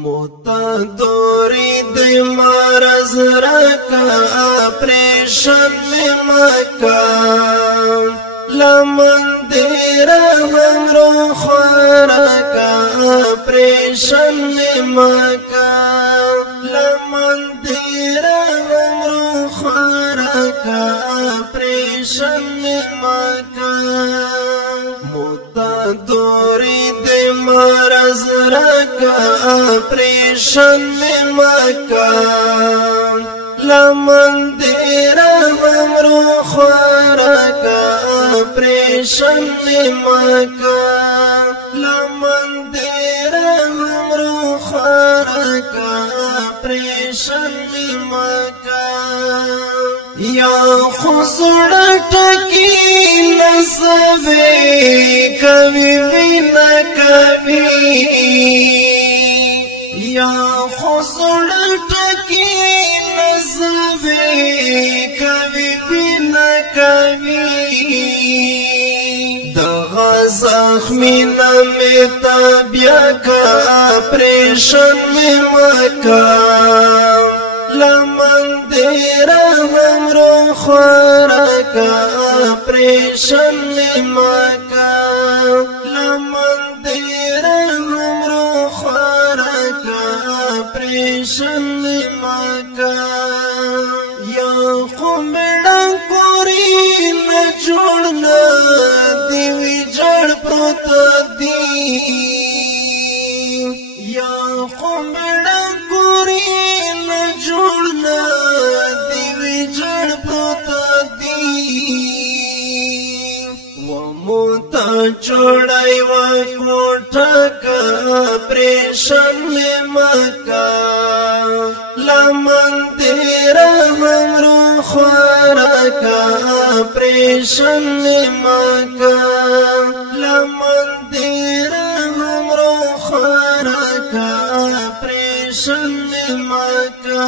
موتا دوری دی مرز رکا اپریشن می مکا لمن دی رحم رو خورکا اپریشن می مکا لمن دی رحم رو خورکا اپریشن می مکا موتا دوری دی مرز رکا اپریشن می مکا لمن دی رحم رو خورکا اپریشن می مکا لمن دی رحم رو خورکا اپریشن می مکا یا خزر ٹکی نصبی کبھی بھی نہ کبھی یا خزر ٹکی نصبی کبھی بھی نہ کبھی دغا زخمی نمی تابیا کا اپریشن میں مکا لمن دی رحم رو خورکا اپریشن میں مکا لمن دی رحم رو خورکا اپریشن میں مکا یا قمڑا کوری نجوڑنا دیوی جڑ پروتا دی یا قمڑا کوری جوړنا دیوی جړ پروت دی و موتا جوړای و کوټه کا پریشان می مکا لمن دی رحم رو خورکا پریشان می مکا لمن دی رحم رو خورکا پریشان می مکا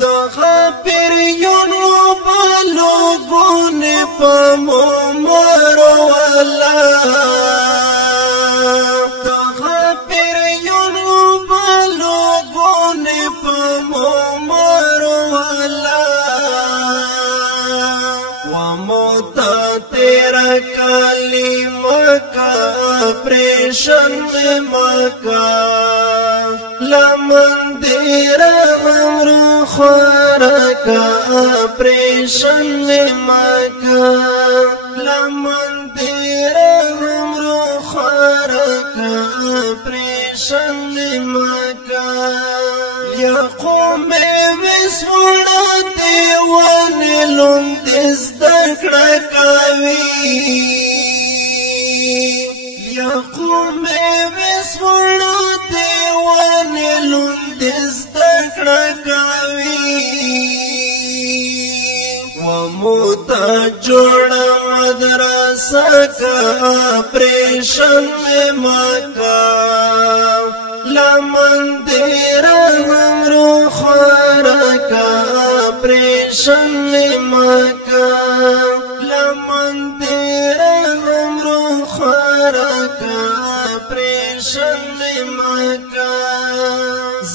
دغه پیریونو بالو ګونه پمو مرو الله دغه پیریونو بالو ګونه پمو مرو الله و موتا تیرا کلمه کا پریشان میں مکا لمن دی رحم رو خورکا اپریشن میں مکا لمن دی رحم رو خورکا اپریشن میں مکا یا قوم وسوڑا دیوانی لندز دکڑا کاوی یا قوم وسوڑا دیوانی لندز دکڑا کاوی و موتا جوڑا مدرسہ کا پریشن میں مکا لمن دی رحم رو خورکا پریشن میں مکا لمن دی رحم رو خورکا پریشن میں مکا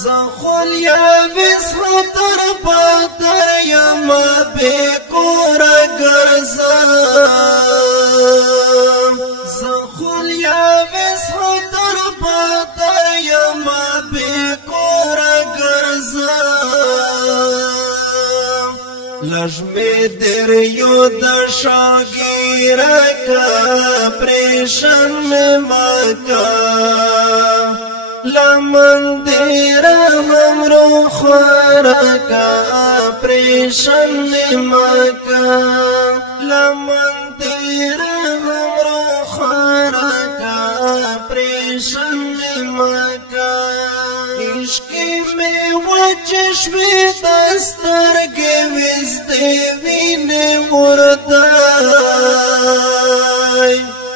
زخول یا بس خطر پاتر یا ما بے کورا گرزا زخول یا بس خطر پاتر یا ما بے کورا گرزا لجمی در یو در شاگیرہ کا پریشن میں مکا لمن دی رحم رو خورکا پریشن میں مکا لمن دی رحم رو خورکا پریشن میں مکا عشقی میں وچشمی دسترگی وزدی وینے مردائی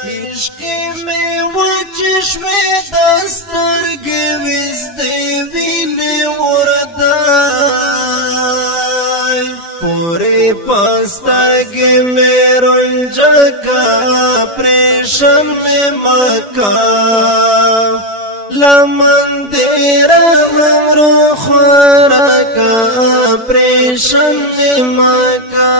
عشقی میں وچشمی دسترگی وزدی وینے مردائی پوری پسترگی میں رنجا کا پریشن میں مکا لمن تیرا همرو خورکا پریشن مکا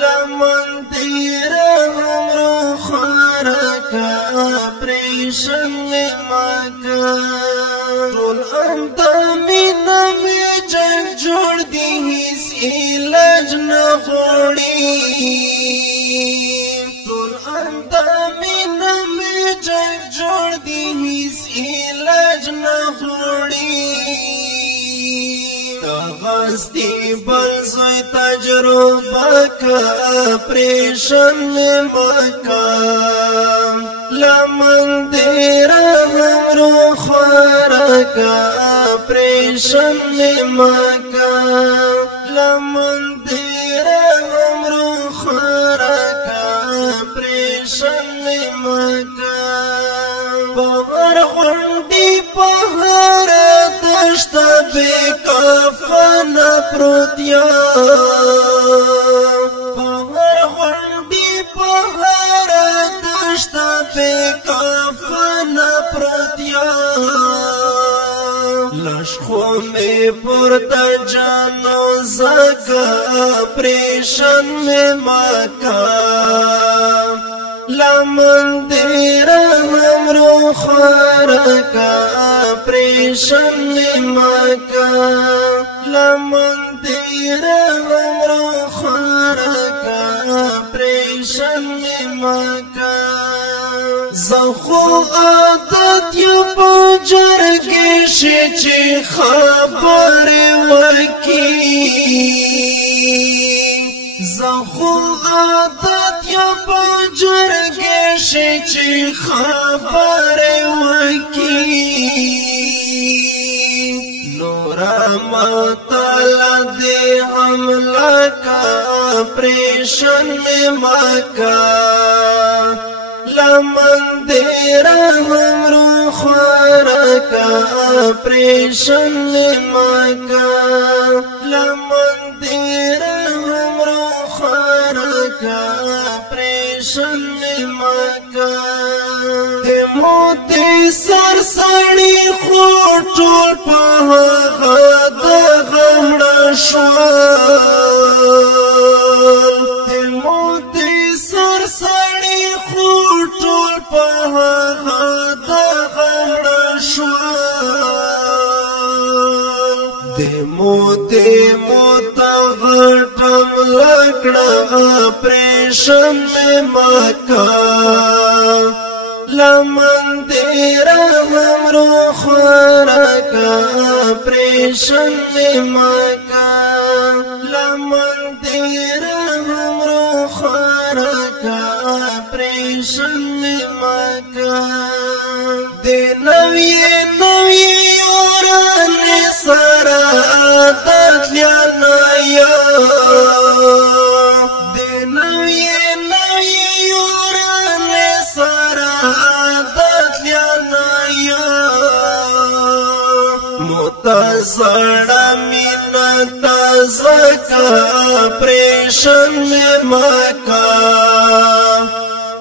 لمن تیرا همرو خورکا پریشن مکا ټول انت مینا می جنگ جوړ دی هیڅ علاج نه غوړي ټول انت مینا می جنگ جوړ دی هیڅ علاج نه غوړي غستی بل زوی تجربه کا پریشن مکا لمن تیرا همرو خورکا پریشن مکا لمن تیرا همرو خورکا پریشن مکا بغر غندی پهر دشت بکفن پروتیا بغر غندی پهر دشت بکفن پروتیا لشخو میں پورتا جانو زکا پریشن میں مکا لمن تیرا همرو خورکا پریشن مکا لمن تیرا همرو خورکا پریشن مکا زخو عادت یا پجرگی شچی خبر وکی زخو عادت یا پجرگی شچی خبر وکی نورا مطالع دی حملہ کا پریشن مکا لمن تیرا همرو خورکا پریشن مکا لمن تیرا همرو خورکا پریشن مکا موتی سر سڑی خوٹول پہا دا غمڑا شوال موتی سر سڑی خوٹول پہا دا غمڑا شوال موتا غٹم لکڑا پریشن مکا لمن تیرا همرو خورکا پریشن مکا لمن تیرا همرو خورکا پریشن مکا دی نوی نوی یوران سارا دلیا نایا دی نوی نوی یوران سارا متصڑا من تازکا پریشن مکا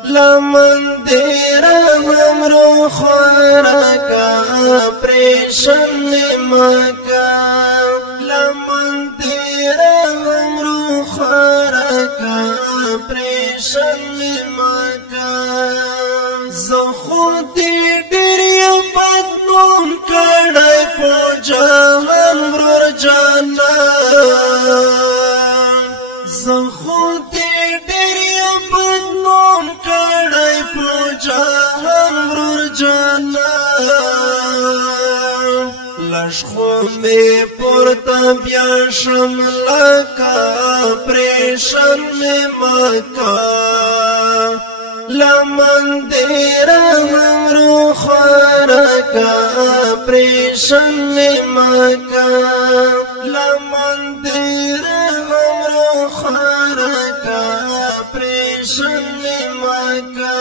لمن تیرا همرو خورکا پریشن مکا لمن تیرا همرو خورکا پریشن مکا زخوتی ڈری بدنوم کڑای پو جہان برور جانا زخوتی ڈری بدنوم کڑای پو جہان برور جانا لشخو میں پورتا بیا شملہ کا پریشن مکا لمن تیرا همرو خورکا پریشن مکا لمن تیرا همرو خورکا پریشن مکا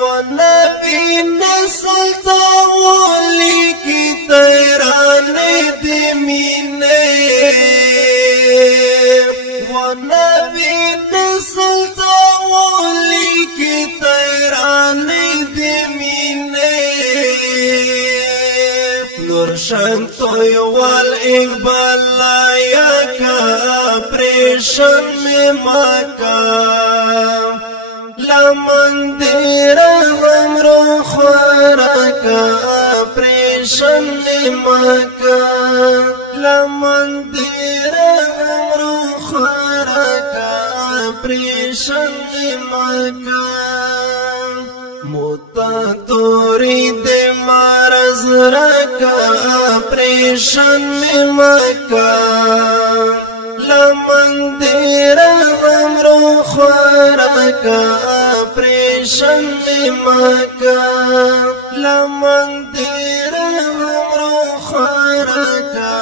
ونبی نسل تاولی کی تیران دی مینے ونبی نسل تاولی کی تیران دی مینے نورشن تویوال اقبال لایا کا پریشن میں مکا لمن دیرا ہمرو خورا کا پریشن میں مکا لمن دیرا ہمرو خورا کا پریشن میں مکا موتا توری دے مارز رکا پریشن میں مکا لمن دیرا ہمرو خورا کا پریشن میں مکا لمن دیرا ہمرو خورا کا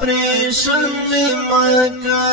پریشن میں مکا